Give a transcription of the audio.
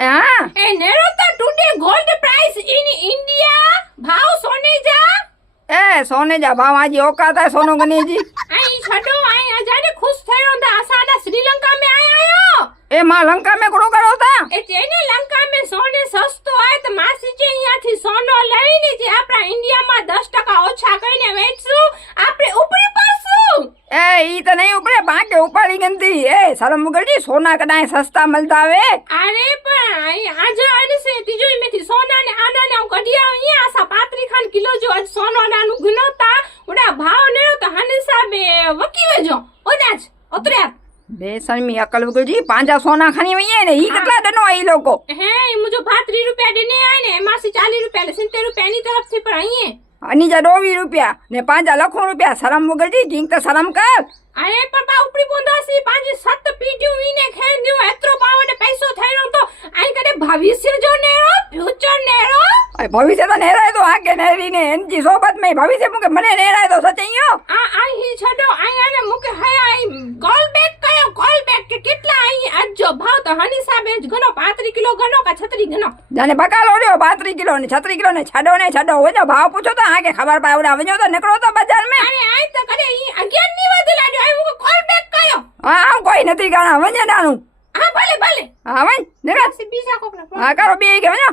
हाँ ए नेरोता today gold price in India भाव सोने जा ए सोने जा भाव आज औकात है सोनो गनी जी आई छडो आई अजाने खुश थयो ता असाना श्रीलंका में आयो ए मां लंका में कड़ो करो था ए जेने लंका में सोने सस्तो आए तो मासी जे અહીંયાથી સોનો લઈને જે આપણા ઇન્ડિયામાં 10% ઓછા કરીને વેચશું આપણે ઉપરી પડશું ए ई तो नहीं उपड़े बाके उपाड़ी गंती ए शरम मुगल जी सोना कदाई सस्ता मिलता वे અરે પણ આજે આને સે તિજોરી મેથી સોના ને આના ને હું કઢી અહીંયા આસા 35 કિલો જો આજ સોનો નાનું ગણોતા ઉડા ભાવ નેરો તો હને સાબે વકી વેજો ઓદાજ ઉતર્યા बेशर्मी अकल मुगल जी पांजा सोना खानी वही है ने ई कितना डनो आई लोगो હે મુજો 35 રૂપિયા દેને આય ને માસી 40 રૂપિયા લે 70 રૂપિયા ની તરફથી પણ અહીં अनीजा 20 रुपया ने 5 लाखों रुपया शरम मुगल जी जिंक तो शरम कर અરે પણ પા ઉપડી બોંધાસી પાંચ સત પીડ્યું વીને ખેન દ્યું એત્રો પાવને પૈસો થઈનો તો આઈ કરે ભવિષ્ય જો નેરો ફ્યુચર નેરો भविष्य तो नहीं रहे तो आगे नहीं ने इनकी सोबत में भविष्य मुके मने नहीं रहे तो सचइयो આ આઈ છડો આઈ આને મુકે હે આઈ કોલ બેક કે કેટલા આઈ આજ જો ભાવ તો હની સાબે જ ગનો 35 કિલો ગનો કા 36 ગનો जाने बकालो रे 32 किलो ने 36 किलो ने छडो हो जा भाव पूछो तो आगे खबर पावड़ा वजो तो निकलो तो बाजार में અરે આઈ તો કરે ઈ 11 ની વધે લાડ્યો આઈ મુકે કોલ બેક કયો हां कोई नहीं गाना वजे डाणू હા ભલે हां भाई देखा બીજા કોકના हां करो बे के वजो